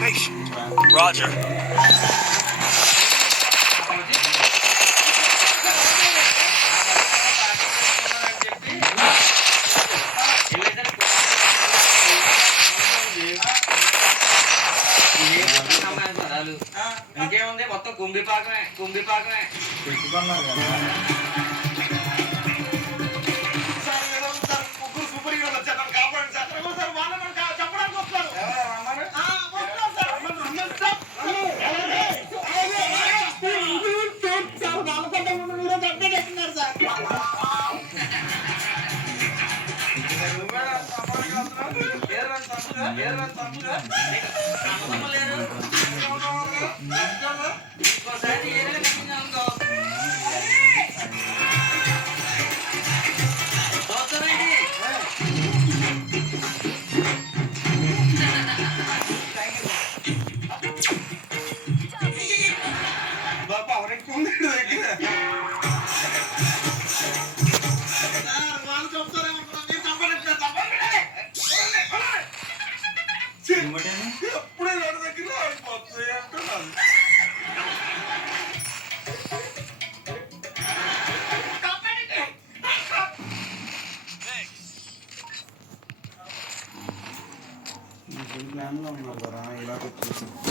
patient. Roger. ఇంకేముంది మొత్తం కుంభిపాకమే పెట్టుకున్నారు కదా.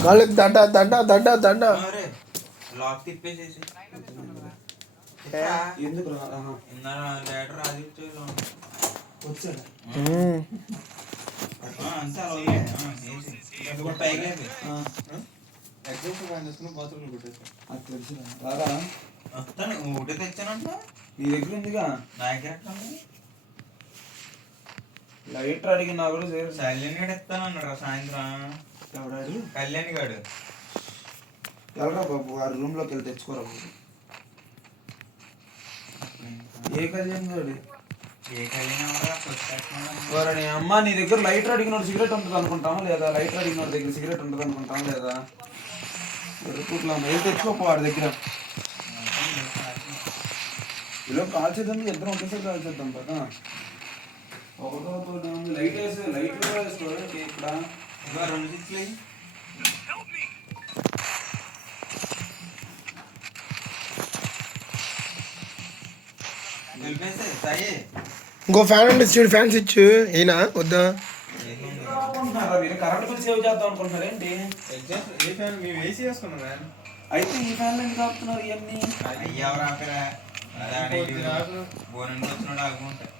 వాళ్ళకి దండ దండ దండ దండ లాక్ తిప్పేసేసి ఎందుకు లెటర్ అది వచ్చాడు అంతే అలా పైకి బాత్రూమ్ కొట్టేసాను. అది తెలుసు రారా వస్తాను ఒకటే తెచ్చానంట. నీ దగ్గర ఉందిగా నా దగ్గర లైటర్ అడిగినా కూడా కళ్యాణ్ గడు ఇస్తానన్నాడు సాయంత్రం. ఎవడాడు? కళ్యాణ్ గాడు. ఎవరా బాబు వారి రూమ్ లోకి వెళ్ళి తెచ్చుకోరా బాబు. ఏ కళ్యాణ్ గాడు? ఏ కళ్యాణ్ అమ్మ నీ దగ్గర లైటర్ అడిగినోడు సిగరెట్ ఉంటుంది అనుకుంటామా లేదా? లైటర్ అడిగినోడి దగ్గర సిగరెట్ ఉంటుంది అనుకుంటామా లేదా? ఎరుపుట్లా ఏం తెచ్చుకోపో వాడి దగ్గర. ఇలా కాల్ చేద్దాం, ఇద్దరం ఒకేసారి కాల్ చేద్దాం కదా. ఒకటో లైట్ వేసి లైట్ వేసుకోండి ఇక్కడ 2 6 ఇంకో ఫ్యాన్ అంటే స్టూడియో ఫ్యాన్స్ ఇచ్చు అయినా వద్దా? మీరు కరెంట్ బిల్ సేవ్ చేద్దాం అనుకుంటున్నారు ఏంటి? ఏ ఫ్యాన్ మేము వేసి వేసుకున్నారా? అయితే ఈ ఫ్యాన్లు ఎందుకు ఆపుతున్నారు ఇవన్నీ? ఎవరు ఆపరా బోనండి వచ్చినాడు ఆగుంటాయి.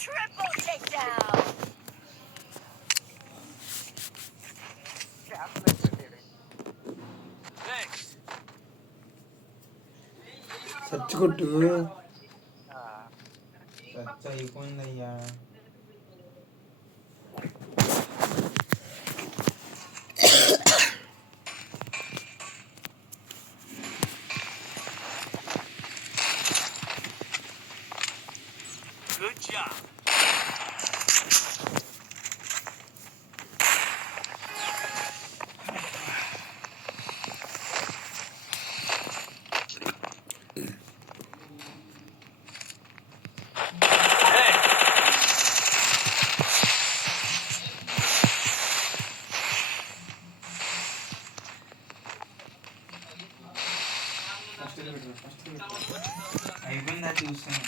Triple takedown. చచ్చుకొట్టు అయిపోయిందయ్యా. Good job. అయిపోయిందా చూస్తాను.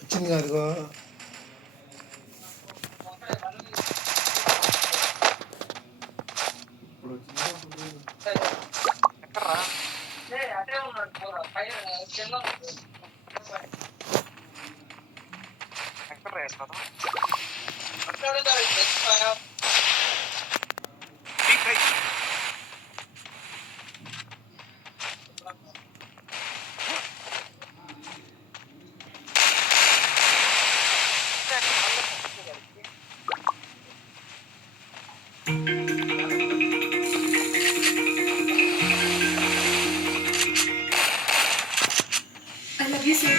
వచ్చింది కాదుగో. I love you, sir.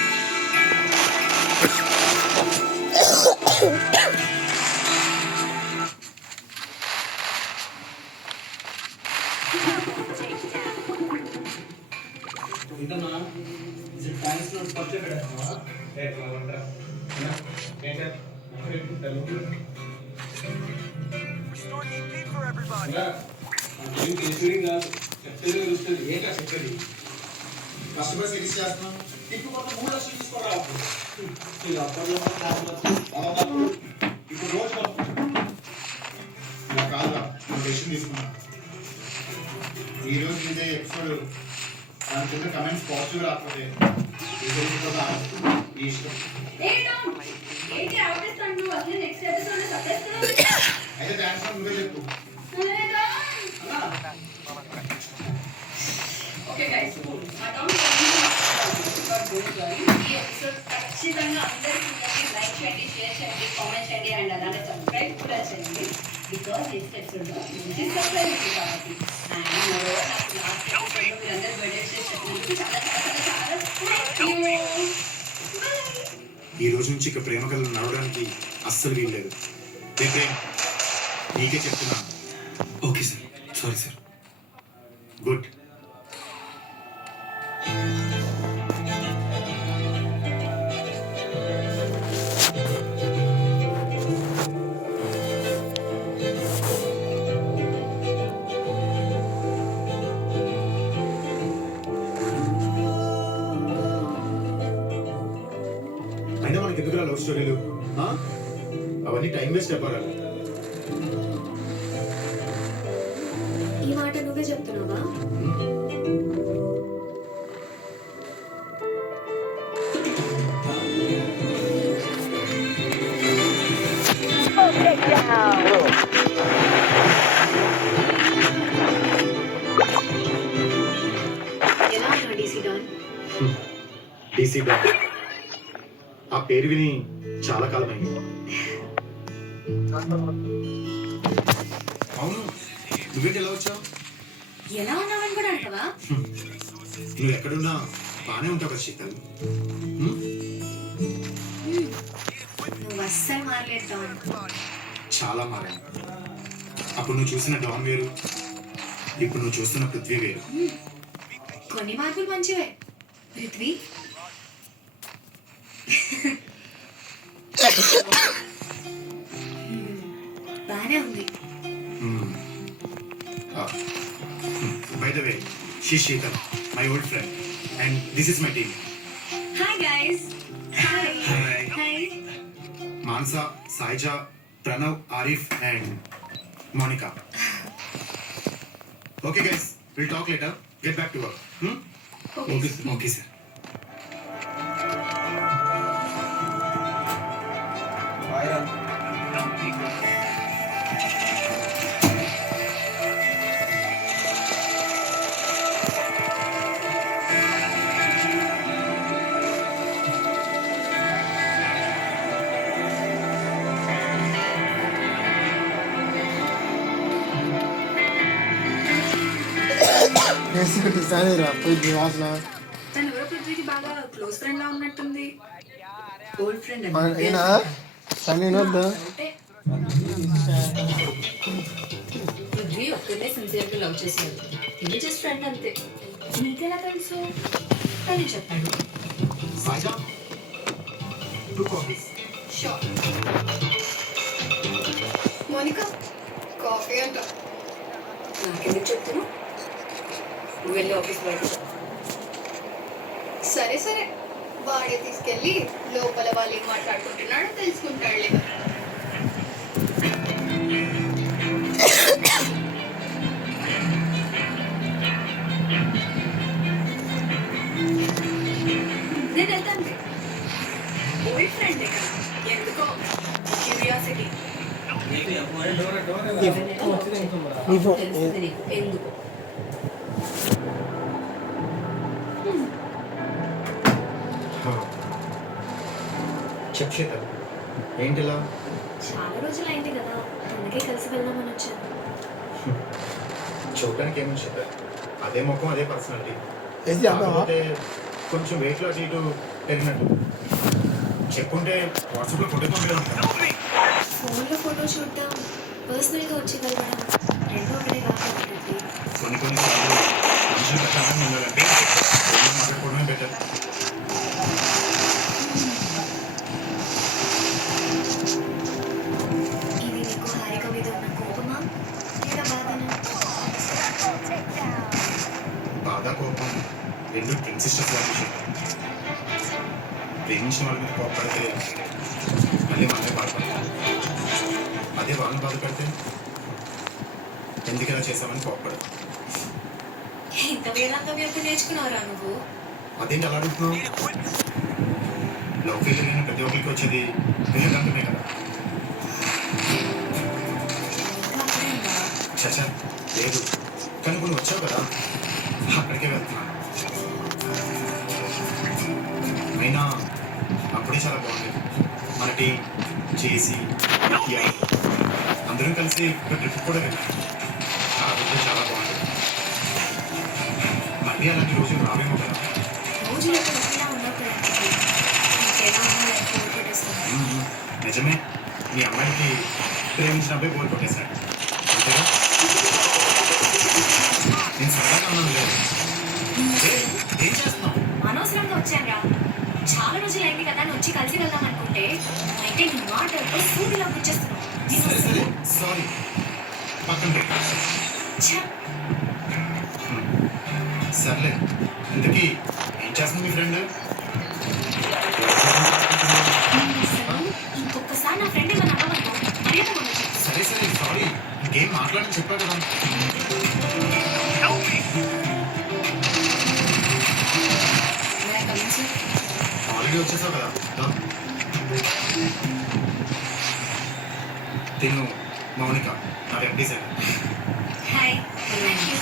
Restore EP for everybody. Customer series చేస్తున్నాం ఇప్పుడు కొంత 3 లక్షలు తీసుకోవడం ఇప్పుడు రోజు ఇలా కాదురా డెసిషన్ తీసుకున్నా ఈ రోజు ఇదే ఎపిసోడ్ దాని కింద కమెంట్స్ పాజిటివ్ రాకపోతే ఈ ఇష్టం అయితే డాన్స్ నువ్వే చెప్పు Okay guys, cool. ఈ ఎపిసోడ్ ఖచ్చితంగా అందరికీ లైక్ చేయండి, షేర్ చేయండి, కామెంట్ చేయండి అండ్ అలానే సబ్స్క్రైబ్ కూడా చేయండి. బికాస్ నెక్స్ట్ ఎపిసోడ్ లో మంచి సర్ప్రైజ్ ఉంది కాబట్టి. అండ్ మోరోవర్ నాకు లాస్ట్ ఎపిసోడ్ లో మీరందరూ బర్త్డే విషెస్ చెప్పినందుకు చాలా థ్యాంక్ యూ. ఈ రోజు నుంచి ఇక ప్రేమ కథలు నడవడానికి అస్సలు వీల్లేదు. ప్రేమ్ నీకే చెప్తున్నా. Okay sir, sorry sir. Good. అయినా మనకి ఎందుకురా లవ్ స్టోరీలు? అవన్నీ టైం వేస్ట్ అయిపోరాలి. ఈ మాట నువ్వే చెప్తున్నావా? ఎలా ఉన్నా డీసీ డాన్? డీసీ డాన్ ఆ పేరు విని చాలా కాలమైంది. అవును, నువ్వేంటి ఎలా వచ్చావు? ఎలా ఉన్నావని కూడా అంటావా? నువ్వు ఎక్కడున్నా బానే ఉంటావు కదా శీతల్. నువ్వు అస్సలు మారలేదు డాన్. చాలా మారాను. అప్పుడు నువ్వు చూసిన డాన్ వేరు, ఇప్పుడు నువ్వు చూస్తున్న పృథ్వీ వేరు. కొన్ని మార్పులు మంచివే పృథ్వీ. బానే ఉంది. By the way, she's Sheetal, my old friend, and this is my team. Hi guys. Hi. Hi. Hi. Mansa, Saija, Pranav, Arif, and Monica. Okay, guys, we'll talk later. Get back to work. Okay sir, okay sir. Bye రా. సానేరా పోయి వాసన. తను ఎవరో పృథ్వీకి బాగా close friend లా ఉన్నట్టుంది. Old friend అయినా సానేనొద్దా? పృథ్వీ ఒక్కనే సిన్సియర్ గా లవ్ చేసేది. ఇది జస్ట్ ఫ్రెండ్ అంతే. నీకెలా తెలుసు? తను చెప్పాడు. Saija, 2 coffees. షూర్. వెళ్ళి ఆఫీస్ బయట సరే సరే వాడే తీసుకెళ్ళి లోపల వాళ్ళు ఏం మాట్లాడుకుంటున్నాడో తెలుసుకుంటాడులే. నేను వెళ్తాను. ఓల్డ్ ఫ్రెండ్ కదా, ఎందుకో క్యూరియాసిటీ. తెలుస్తుంది నీకు ఎందుకు. చెప్పు శీతల్, ఏంటిలా? చాలా రోజులు అయింది కదా, అందుకే కలిసి వెళ్దామని వచ్చాను. చూడడానికి ఏమని శీతల్, అదే ముఖం అదే పర్సనాలిటీ, ఏది అబ్బా? కాకపోతే కొంచెం వెయిట్లో అటు ఇటు పెరిగినట్టు. చెప్పుంటే వాట్సాప్లో ఫోటో పంపించాను. ఫోన్లో ఫోటో చూడటం, పర్సనల్గా వచ్చి కలవడం రెండో ఒకటే కాబట్టి కొన్ని కొన్నిసార్లు మనుషులు ప్రశాంతంగా ఉండాలంటే ఫోన్లో మాట్లాడుకోవడమే బెటర్. ఇది నీకు హారిక మీద ఉన్న కోపమా లేదా బాధనా? బాధ, కోపం రెండు కింగ్ సిస్టర్స్ లాంటి విషయం. ప్రేమించిన వాళ్ళ మీద కోపడితే మళ్ళీ మనమే బాధపడతాం. అదే వాళ్ళని బాధపడితే ఎందుకు ఇలా చేసామని కోపడతాం. ఇంత వేదాంతం ఎప్పుడు నేర్చుకున్నావురా నువ్వు? అదేంటి అలా అడుగుతున్నావు? లవ్ ఫెయిల్ అయిన ప్రతి ఒక్కరికి వచ్చేది వేదాంతమే కదా. ఇంకా అక్కడే ఉందా? చచ్చా లేదు, కానీ ఇప్పుడు వచ్చావు కదా అక్కడికే వెళ్తున్నాను. అయినా అప్పుడే చాలా బాగుంది. మన టీం చేసి అందరం కలిసి ఒక ట్రిప్ కూడా వెళ్ళాం. ఆ రోజు చాలా బాగుంది. మళ్ళీ అలాంటి రోజులు రావేమో కదా. రోజు ఎప్పుడు ఒకేలా ఉన్నప్పుడు ఇంకేలా ఉన్నా ఎక్కువ కొట్టేస్తాను. నిజమే, మీ అమ్మాయికి ప్రేమించిన అబ్బాయి బోర్ కొట్టేశాడు అంతేగా? నేను సరదాగా ఉన్నాను లేదు. ఏం చేస్తున్నావు? అనవసరంగా వచ్చానురా. చాలా రోజులు అయింది కదా అని వచ్చి కలిసి వెళ్దాం అనుకుంటే అయితే నీ మాటలతో సూటిలో గుచ్చేస్తున్నావు. సరే సరే సారీ, పక్కన పెట్టు. సర్లే, ఇంతకీ ఏం చేస్తుంది మీ ఫ్రెండ్? ఇంకొకసారి నా ఫ్రెండ్ ఏమన్నా అవ్వమనుకో మర్యాద ఉండొచ్చు. సరే సరే సారీ, ఇంకేం మాట్లాడని చెప్పా కదా. ఆల్రెడీ వచ్చేసావు కదా. తిను మౌనిక, నా web designer. Hi, thank you.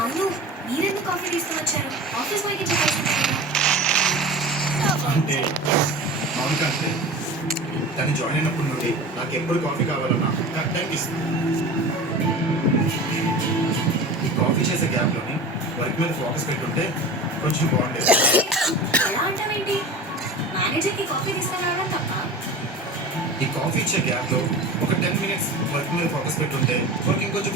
అవును, మీరెందుకు కాఫీ తీసుకుని వచ్చారు? ఆఫీస్ బాయ్కి చెప్పాల్సింది కదా. అంటే మౌనిక అంటే తను జాయిన్ అయినప్పటి నుండి నాకు ఎప్పుడు కాఫీ కావాలన్నా కరెక్ట్ టైంకి ఇస్తుంది. ఈ కాఫీ చేసే గ్యాప్లోని వర్క్ మీద ఫోకస్ పెట్టుంటే కొంచెం బాగుండేది. అలా అంటావేంటి? మేనేజర్కి కాఫీ తీసుకురావడం తప్ప? ఈ కాఫీ ఇచ్చే గ్యాప్లో ఒక 10 minutes వర్క్ మీద ఫోకస్ పెట్టుంటే వర్క్ ఇంకొంచెం